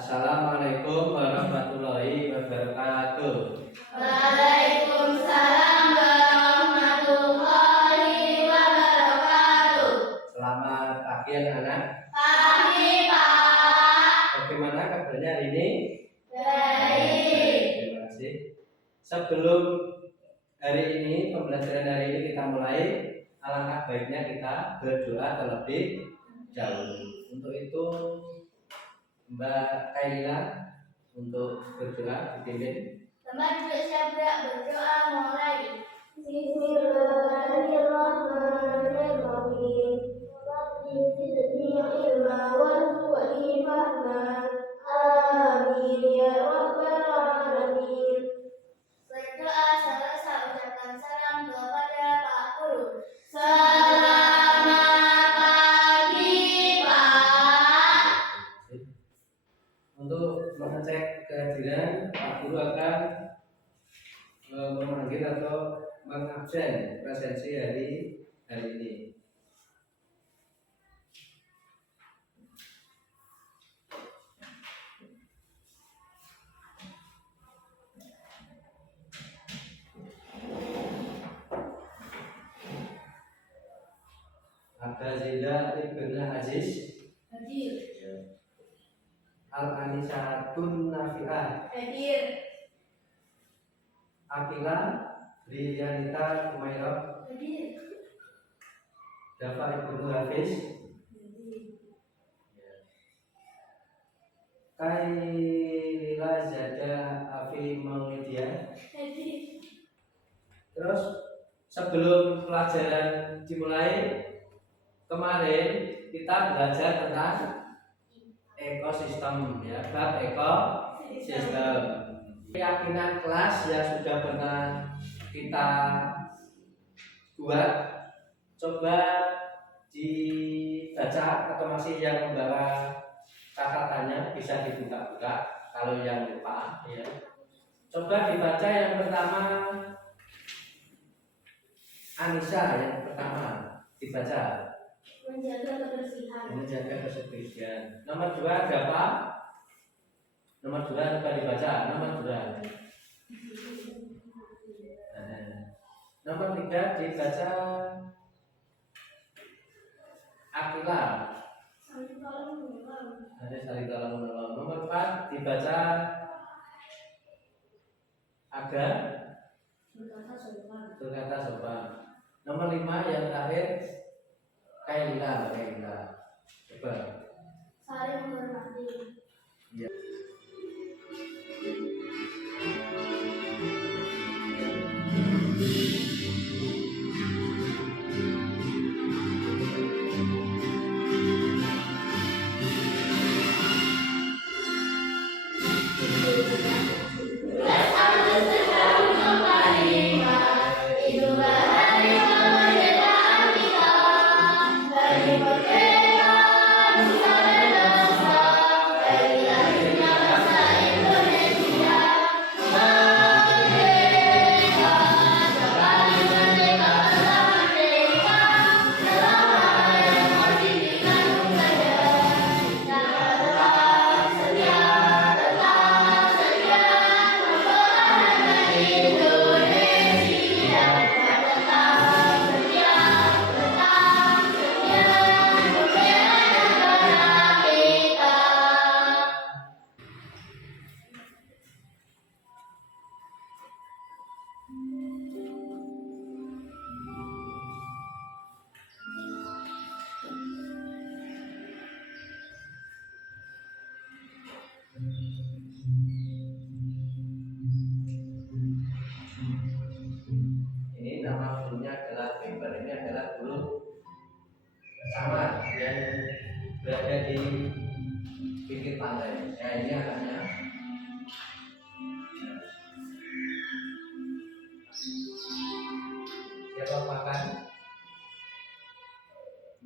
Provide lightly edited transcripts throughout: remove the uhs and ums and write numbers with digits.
Assalamualaikum warahmatullahi wabarakatuh. Waalaikumsalam warahmatullahi wabarakatuh. Selamat pagi anak-anak. Pagi Pak. Bagaimana kabarnya hari ini? Baik. Terima kasih. Sebelum hari ini, pembelajaran hari ini kita mulai, alangkah baiknya kita berdoa terlebih dahulu. Untuk itu Mbak Kaila untuk berdoa dipimpin. Teman juga siap berdoa mulai. Bismillahirrahmanirrahim. Rabbi zidni ilma warzuqni fahma. Amin ya rabbal alamin. Berdoa selesai ucapkan salam kepada Pak Guru. Selamat pagi Pak. Untuk mengecek kehadiran, Pak Guru akan memanggil atau mengabsen presensi hari ini. Ada Zida Ibn Aziz Hadir. Al-Anisatun Nafi'ah Hadir. Akila Lilianita Kumairah Hadir. Dafa Ibnu Hafiz Kailila Zada Afi Maulidia. Hadir. Terus sebelum pelajaran dimulai, kemarin kita belajar tentang ekosistem, ya, bab ekosistem. Keyakinan kelas yang sudah pernah kita buat, coba dibaca atau masih yang membawa catatannya bisa dibuka-buka. Kalau yang lupa, ya, coba dibaca yang pertama. Anissa yang pertama dibaca. Menjaga kebersihan. Menjaga kebersihan. Nomor 2 ada apa? Nomor 2 coba dibaca. Nomor 2. Nomor 3 dibaca. Akila. Saling tolong menolong. Ada saling tolong menolong. Nomor 4 dibaca. Aga. Berkata sopan. Berkata sopan. Nomor 5 yang terakhir. Kaila. Coba. Saling menghormati. Ya. Ini nama gurunya adalah Member. Ini adalah guru camat yang berada di pinggir pantai. Ya, ini anaknya. Siapa makan?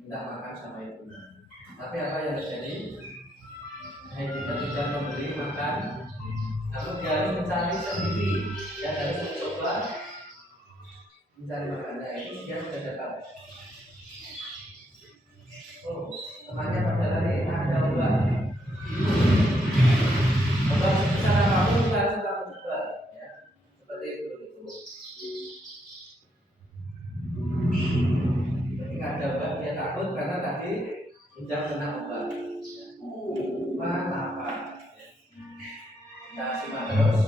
Minta makan sama ibunya. Tapi apa yang terjadi? Ibunya tidak memberi makan. Lalu dia harus mencari sendiri. Dia harus mencoba mencari makannya. Itu dia sudah dapat. Oh, temannya pada lari ada 2. mudah kena obat. Apa? Kita simak terus.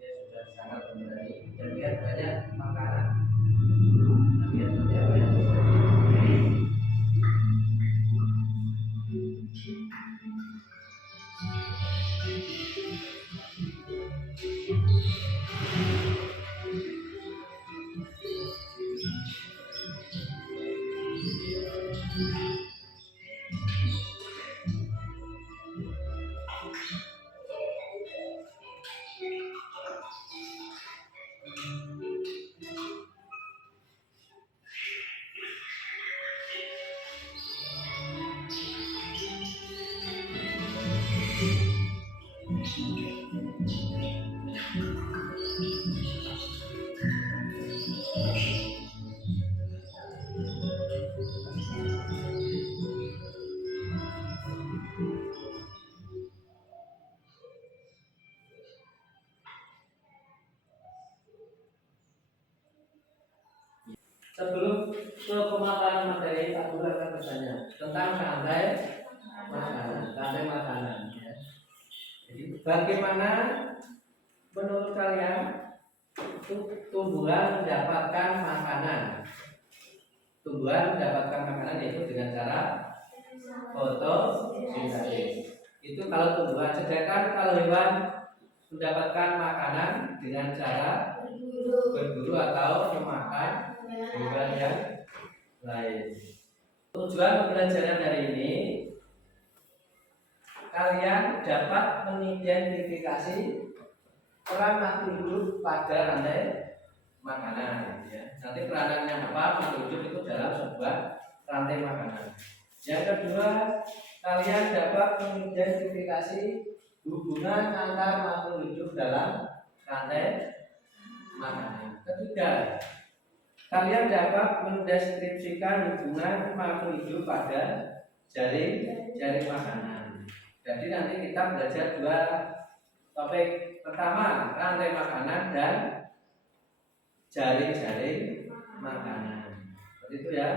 Dia sudah sangat memberani dan lihat banyak makanan. Lihat banyak makanan. Sebelum ke pemaparan materi, Pak Guru akan bertanya tentang rantai makanan. Ya. Jadi bagaimana menurut kalian tumbuhan mendapatkan makanan? Tumbuhan mendapatkan makanan yaitu dengan cara fotosintesis. Itu kalau tumbuhan, sedangkan kalau hewan mendapatkan makanan dengan cara berburu atau memakan hewan yang lain. Tujuan pembelajaran hari ini kalian dapat mengidentifikasi peran makhluk hidup pada rantai makanan. Ya. Nanti peranannya apa makhluk hidup itu dalam sebuah rantai makanan. Yang kedua, kalian dapat mengidentifikasi hubungan antar makhluk hidup dalam rantai makanan. Ketiga, kalian dapat mendeskripsikan hubungan makhluk hidup pada jaring makanan. Jadi nanti kita belajar dua topik. Pertama, rantai makanan dan jaring makanan. Seperti itu ya.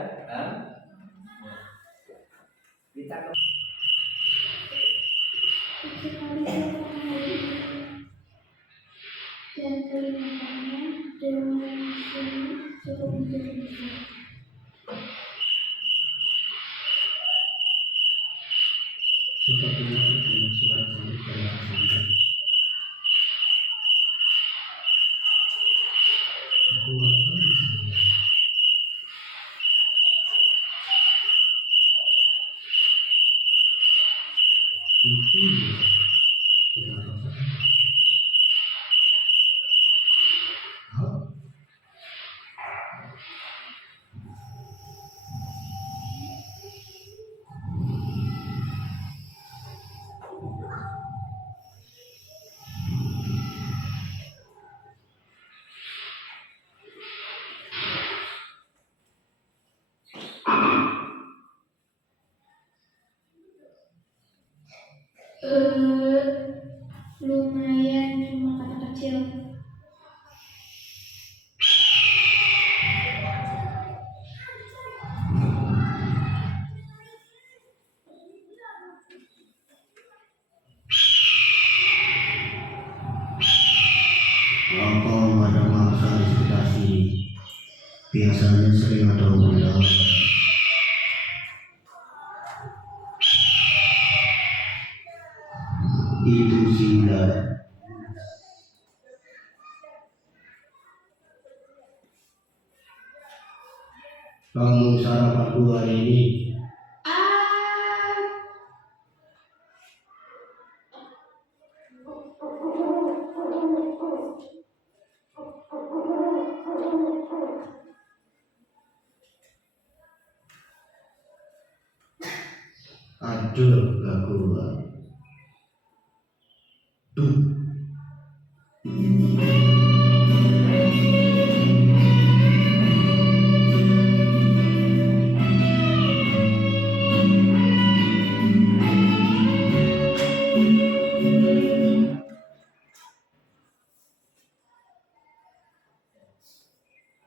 Kita dan kelihatannya dengan sini cukup menjadi besar. Sepertinya dengan suara salib dalam pesantren. Aku akan bisa itu kita rasakan. Lumayan cuma kata kecil. Apa ada masa di sekitar sini? Biasanya sering ada ular. Itu Sila. Kamu sarapan dulu hari ini? Jul lagu tuh.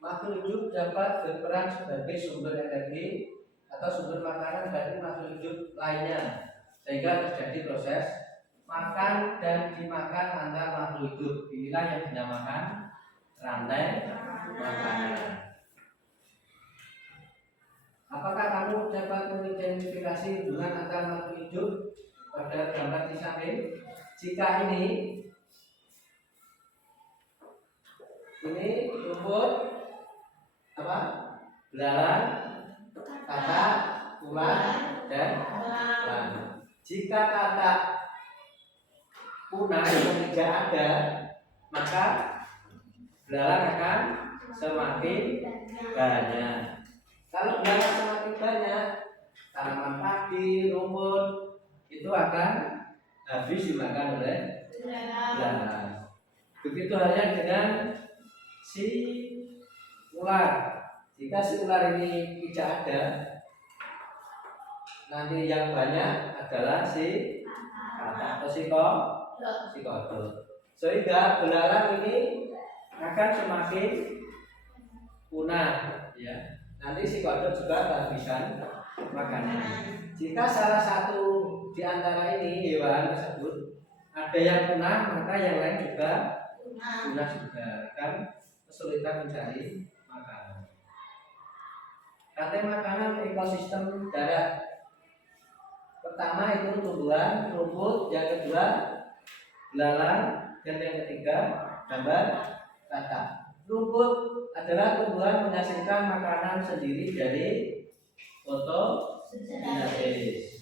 Makhluk hidup dapat berperan sebagai sumber energi atau sumber makanan bagi makhluk hidup lainnya, sehingga terjadi proses makan dan dimakan antar makhluk hidup. Inilah yang dinamakan rantai makanan. Apakah kamu dapat mengidentifikasi hubungan antar makhluk hidup pada gambar di samping? Jika ini rumput, apa? Belalang, katak, ular, dan elang. Jika katak punah atau tidak ada, maka belalang akan semakin banyak. Kalau belalang semakin banyak, tanaman padi, rumput itu akan habis dimakan oleh belalang. Begitu halnya dengan si ular. Jika si ular ini tidak ada, nanti yang banyak adalah si katak atau si kodok. Sehingga belalang ini akan semakin punah, ya. Nanti si kodok juga kehabisan makanan. Jika salah satu di antara ini hewan tersebut ada yang punah, maka yang lain juga punah juga, kan kesulitan mencari makanan. Rantai makanan ekosistem darat. Pertama itu tumbuhan, rumput, yang kedua belalang, dan yang ketiga gambar katak. Rumput adalah tumbuhan menghasilkan makanan sendiri dari fotosintesis.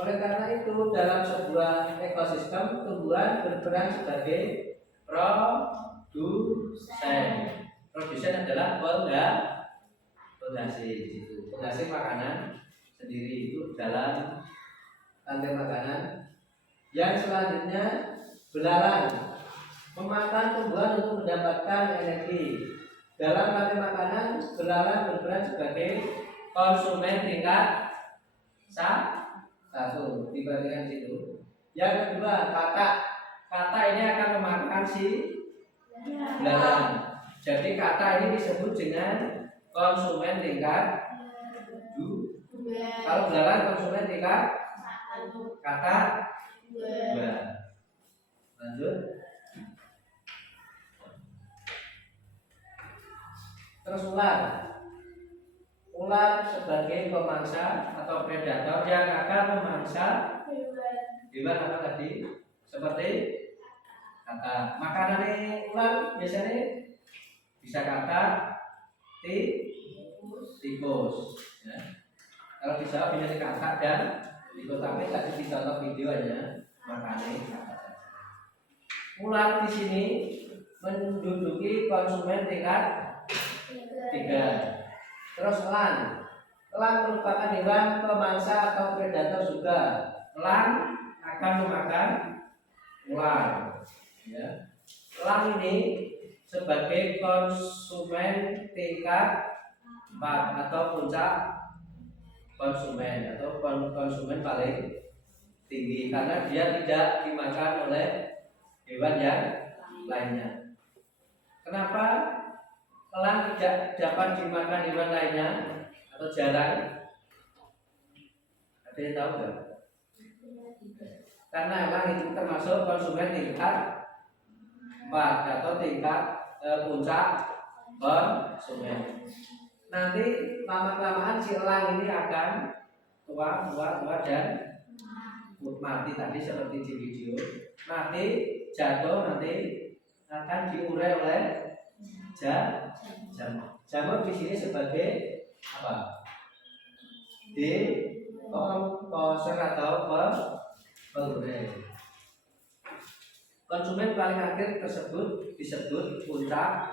Oleh karena itu dalam sebuah ekosistem tumbuhan berperan sebagai produsen. Produsen adalah penghasil makanan sendiri itu dalam rantai makanan. Yang selanjutnya belalang memakan tumbuhan untuk mendapatkan energi. Dalam rantai makanan, belalang berperan sebagai konsumen tingkat 1 dibandingkan situ. Yang kedua kata ini akan memakan si belalang. Jadi kata ini disebut dengan konsumen tingkat 2. Kalau belalang konsumen tingkat kata 2. Lanjut. Terus ular sebagai pemangsa atau predator yang akan memangsa hewan apa tadi? Seperti kata. Makanan ular biasanya bisa kata, tikus. Ya. Kalau di Jawa biasanya kata dan tikus, tapi tadi di contoh videonya makanan kata. Ular di sini menduduki konsumen tingkat 3. Terus elang merupakan hewan pemangsa atau predator juga. Elang akan memakan ular. Ya. Elang ini sebagai konsumen tingkat 4 atau puncak konsumen atau konsumen paling tinggi karena dia tidak dimakan oleh hewan yang lainnya. Kenapa elang tidak dapat dimakan hewan lainnya atau jarang? Ada yang tahu nggak? Karena elang itu termasuk konsumen tingkat 4 atau tingkat puncak konsumen. Nanti lama-kelamaan si elang ini akan tua dan mati tadi seperti di video. Mati, jatuh, nanti akan diurai oleh jamur. Jamur di sini sebagai apa? Dekomposer atau pengurai. Konsumen paling akhir tersebut disebut puncak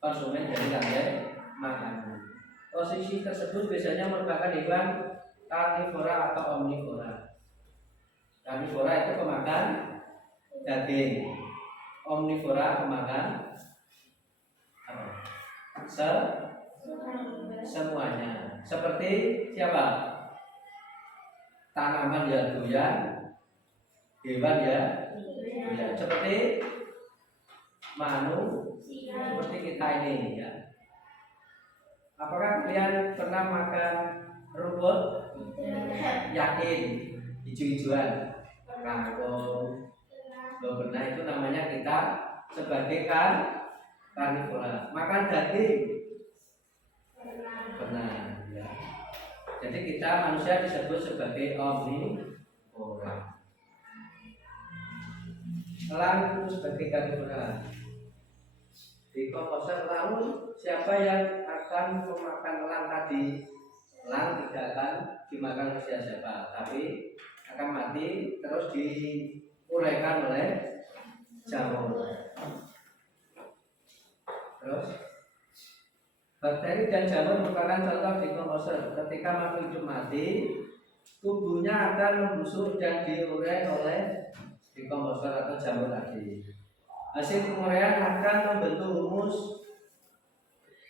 konsumen dari rantai makanan. Posisi tersebut biasanya merupakan hewan karnivora atau omnivora. Karnivora itu pemakan daging, omnivora pemakan apa? Semuanya. Seperti siapa? Tanaman ya doyan, hewan ya doyan. Seperti seperti kita ini ya. Apakah kalian pernah makan rumput? Yakin? Hijau-hijauan, kangkung. Pernah, itu namanya kita sebagai karnivora. Makan daging? Pernah ya. Jadi kita manusia disebut sebagai omnivora. Elang itu sebagai karnivora. Di komposer, lalu siapa yang akan memakan elang tadi? Elang tidak akan dimakan oleh siapa, tapi akan mati terus diuraikan oleh jamur. Terus bakteri dan jamur merupakan contoh dekomposer. Ketika makhluk hidup mati, tubuhnya akan membusuk dan diurai oleh dekomposer atau jamur tadi. Hasil penguraian akan membentuk humus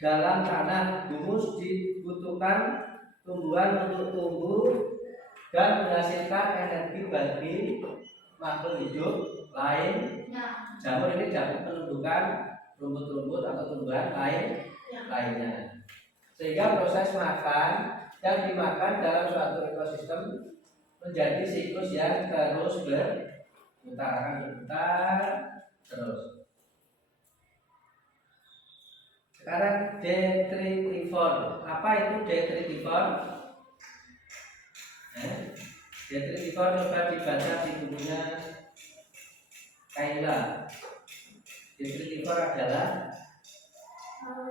dalam tanah. Humus dibutuhkan tumbuhan untuk tumbuh dan menghasilkan energi bagi makhluk hidup lain. Jamur ini dapat menumbuhkan rumput-rumput atau tumbuhan lainnya. Sehingga proses makan yang dimakan dalam suatu ekosistem menjadi siklus yang terus berputar, akan berputar terus. Sekarang detritivor. Apa itu detritivor? Detritivor coba dibaca di bukunya Kaila. Detritivor adalah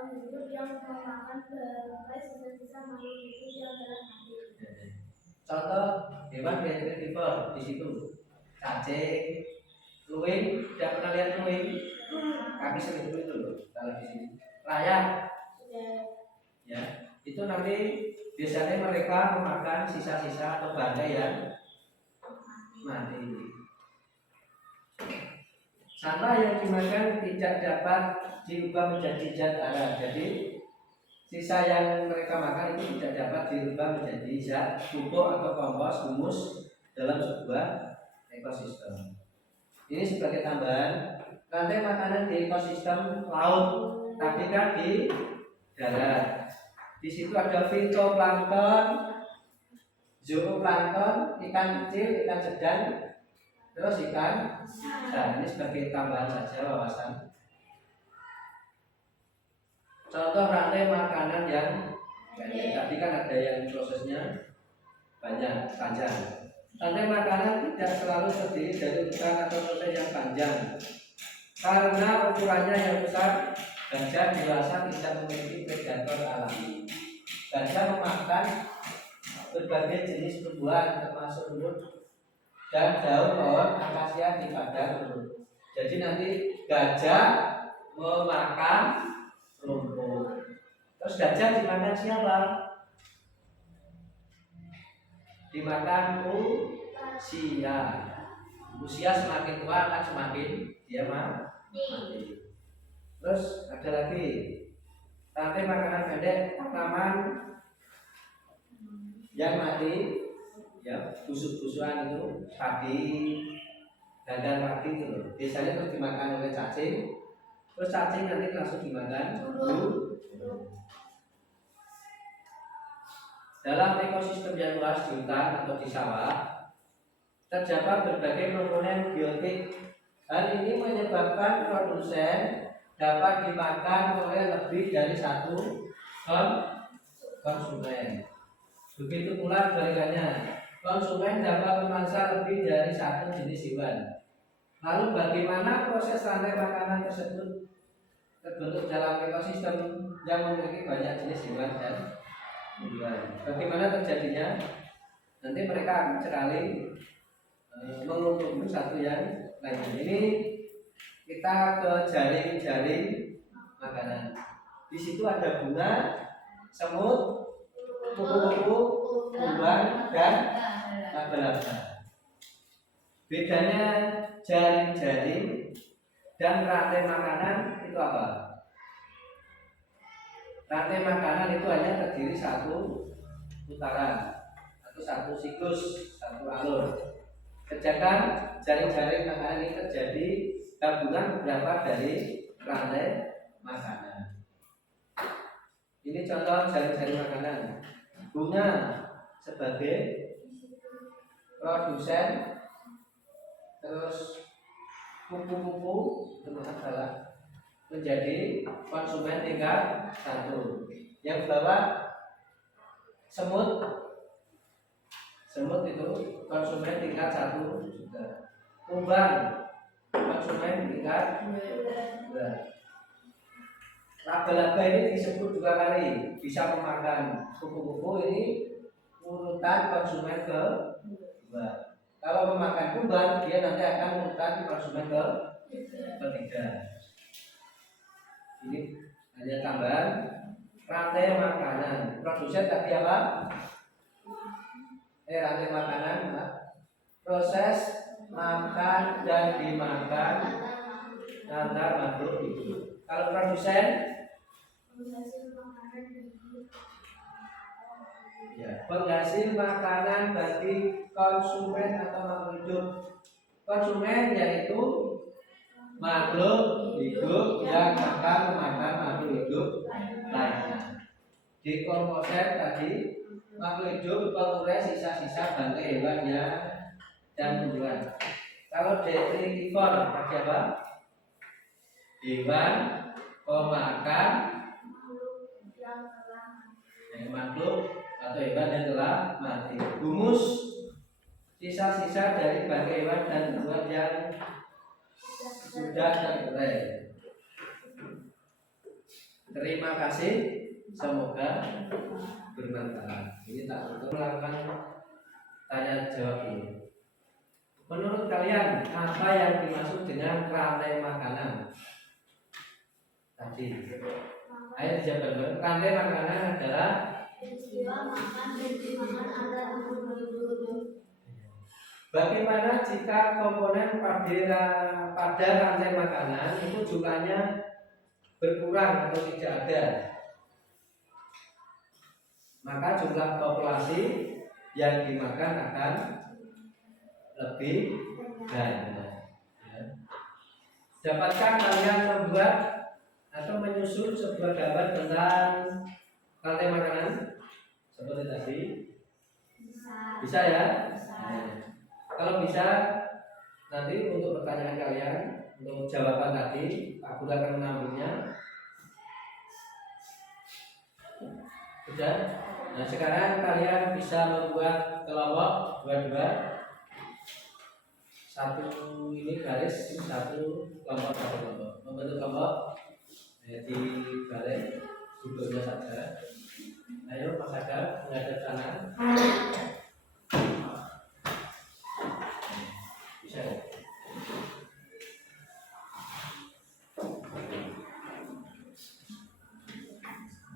hidup yang memakan berbagai sisa-sisa makhluk hidup yang telah mati. Contoh hewan detritivor di situ: cacing, luwing. Tidak pernah lihat luwing? Kaki segitu itu loh kalau di sini. Layak, ya, itu nanti biasanya mereka memakan sisa-sisa atau bangkai yang mati. Sampah yang dimakan tidak dapat diubah menjadi zat hara. Jadi sisa yang mereka makan itu tidak dapat diubah menjadi zat pupuk atau kompos humus dalam sebuah ekosistem. Ini sebagai tambahan, rantai makanan di ekosistem laut. Tapi kan di darat. Di situ ada fitoplankton, zooplankton, ikan kecil, ikan sedang, terus ikan besar. Ini sebagai tambahan saja wawasan. Contoh rantai makanan yang banyak. Tadi kan ada yang prosesnya banyak, panjang. Rantai makanan tidak selalu terdiri dari urutan atau proses yang panjang. Karena ukurannya yang besar, gajah dewasa tidak memiliki predator alami. Gajah memakan berbagai jenis tumbuhan termasuk rumput dan daun pohon akasia di padang rumput. Jadi nanti gajah memakan rumput. Terus gajah dimakan siapa? Dimakan usia. Usia semakin tua akan semakin dia mati. Terus ada lagi rantai makanan pendek, tanaman yang mati, ya, busuk-busukan itu, padi, gagal padi itu loh. Biasanya terus dimakan oleh cacing, terus cacing nanti langsung dimakan burung. Dalam ekosistem yang luas di hutan atau di sawah terdapat berbagai komponen biotik. Hal ini menyebabkan produsen dapat dimakan oleh lebih dari satu konsumen. Begitu pula kebalikannya, konsumen dapat memangsa lebih dari satu jenis hewan. Lalu bagaimana proses rantai makanan tersebut terbentuk dalam ekosistem yang memiliki banyak jenis hewan dan tumbuhan? Bagaimana terjadinya? Nanti mereka akan sekali mengumpulkan satu yang lainnya. Ini kita ke jaring-jaring makanan. Di situ ada bunga, semut, kupu-kupu, kumbang, dan laba-laba. Bedanya jaring-jaring dan rantai makanan itu apa? Rantai makanan itu hanya terdiri satu putaran atau satu siklus, satu alur. Sedangkan jaring-jaring makanan ini terjadi gabungan beberapa dari rantai makanan. Ini contoh jaring-jaring makanan. Bunga sebagai produsen, terus kupu-kupu salah menjadi konsumen tingkat 1. Yang bawah semut itu konsumen tingkat 1 juga. Kumbang konsumen tingkat 2. Laba-laba ini disebut 2 kali, bisa memakan. Kupu-kupu ini urutan konsumen ke-2. Kalau memakan kumbang, dia nanti akan urutan konsumen ke-3. Ini hanya tambahan rantai makanan. Produsen tadi apa? Rantai makanan, proses makan dan dimakan antar makhluk hidup. Kalau produsen, ya, penghasil makanan bagi konsumen atau makhluk hidup. Konsumen yaitu makhluk hidup yang akan memakan makhluk hidup lainnya. Dekomposer tadi makhluk hidup pengurai sisa-sisa bangkai hewan dan tumbuhan. Kalau detritivor tadi apa? Hewan pemakan makhluk atau hewan yang telah mati. Humus sisa-sisa dari bangkai hewan dan tumbuhan yang sudah terurai. Terima kasih, semoga bermanfaat. Ini tak untuk melakukan tanya jawab ini. Menurut kalian apa yang dimaksud dengan rantai makanan? Tadi, ayo dijawab. Rantai makanan adalah peristiwa makan dan dimakan antar makhluk hidup. bagaimana jika komponen pada rantai makanan itu jumlahnya berkurang atau tidak ada? Maka jumlah populasi yang dimakan akan lebih banyak. Dapatkah kalian membuat atau menyusun sebuah gambar tentang rantai makanan seperti tadi? Bisa ya? Kalau bisa, nanti untuk pertanyaan kalian, untuk jawaban tadi, Pak Guru akan menambahnya. Sudah? Nah, sekarang kalian bisa membuat kelompok dua-dua. Satu ini garis, satu kelompok. Membentuk kelompok di balik duduknya saja. Ayo Mas Aga, menghadap kanan. Bisa ya?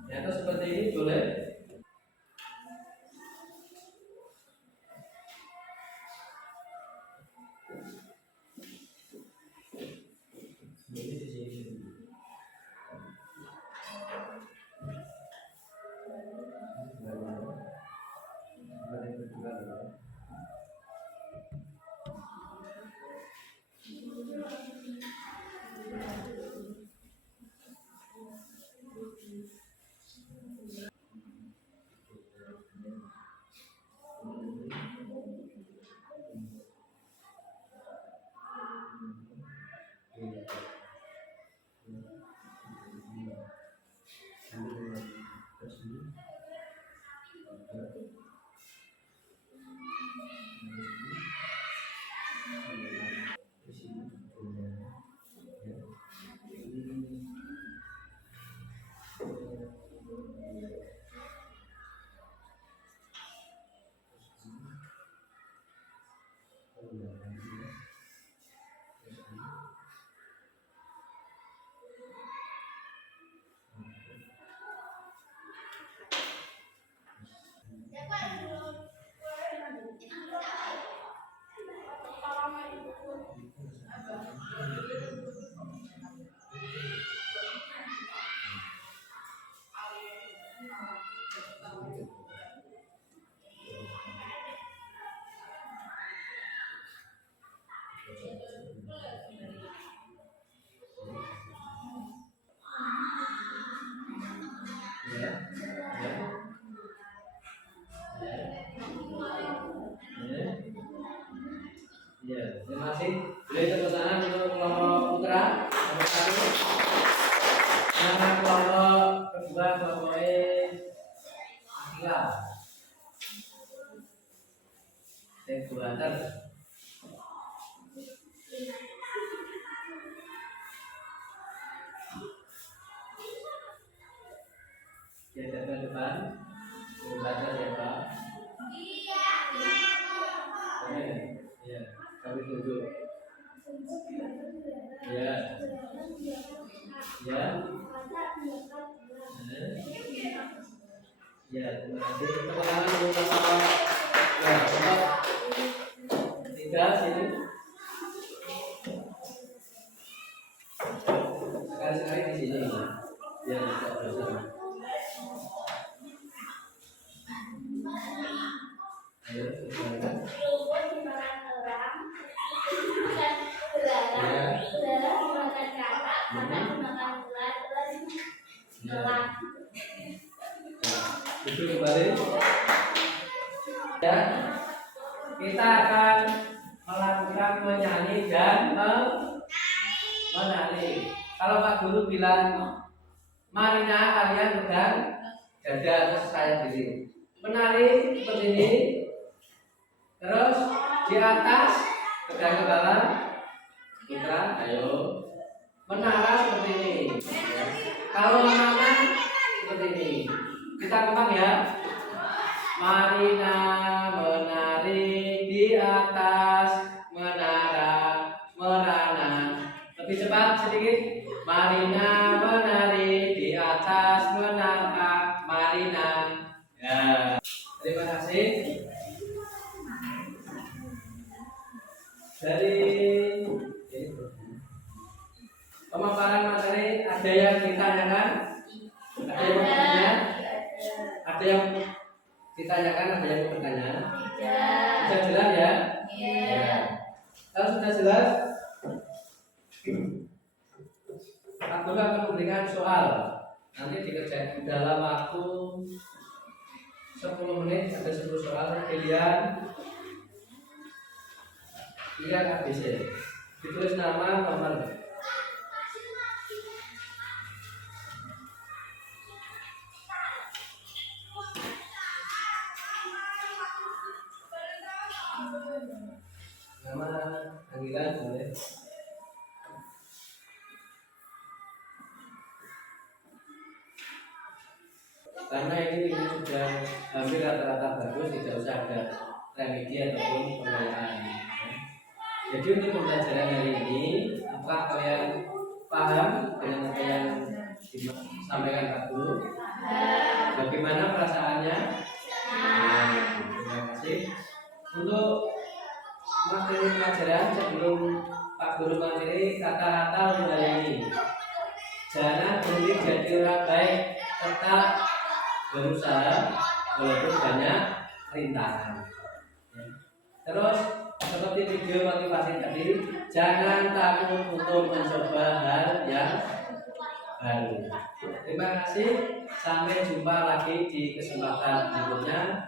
Ya, atau seperti ini boleh. Ini di sini. Ya. Ya. Ya. Ya. Terima kasih. Boleh tepuk tangan untuk kelompok putra. Nomor 1. Nama kelompok kedua kelompok Akila. Buatan. Ya, depan. Baca siapa? Ya, kami tunjuk. Ya. Ya. Ya, terima kasih. Tepuk tangan untuk kelompok. Ya, kelompok 3 sini. Sekali-sekali di sini. Ya, bisa bersama. Ayo, silakan. Rumput dimakan orang, belalang dimakan katak, katak dimakan ular, ular dimakan Duduk kembali. Ya, kita akan melakukan menyanyi dan menari. Kalau Pak Guru bilang Marina, kalian pegang dada terus saya diri. Menari seperti ini. Terus di atas pegang kepala. Putra, ayo. Menara seperti ini. Ya. Kalau menara seperti ini. Kita kompak ya. Marina menari di atas menara merana. Lebih cepat sedikit. Marina menari di atas menara Marina. Ya. Terima kasih. Dari pemaparan materi ada yang ditanyakan? Ada yang bertanya? Ada yang ditanyakan? Ada yang bertanya? Sudah jelas ya? Iya. Kalau sudah jelas, Aku akan memberikan soal. Nanti dikerjakan dalam waktu 10 menit, ada 10 soal. Pilihan ABC. Ditulis nama, nomor. Nama, panggilan boleh. Karena ini sudah hampir rata-rata bagus, tidak usah ada remedi ataupun pengayaan. Jadi untuk pembelajaran hari ini, apakah kalian paham dengan apa yang disampaikan Pak Guru? Bagaimana perasaannya? Terima kasih. Untuk materi pelajaran sebelum Pak Guru materi, kata-kata untuk hari ini. Jangan berhenti jadi orang baik, tetap berusaha walaupun banyak rintangan. Terus seperti video motivasi tadi, jangan takut untuk mencoba hal yang baru. Terima kasih, sampai jumpa lagi di kesempatan berikutnya.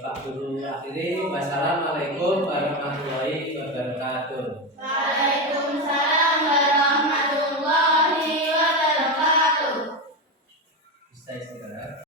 Pak Guru akhiri, wassalamualaikum warahmatullahi wabarakatuh.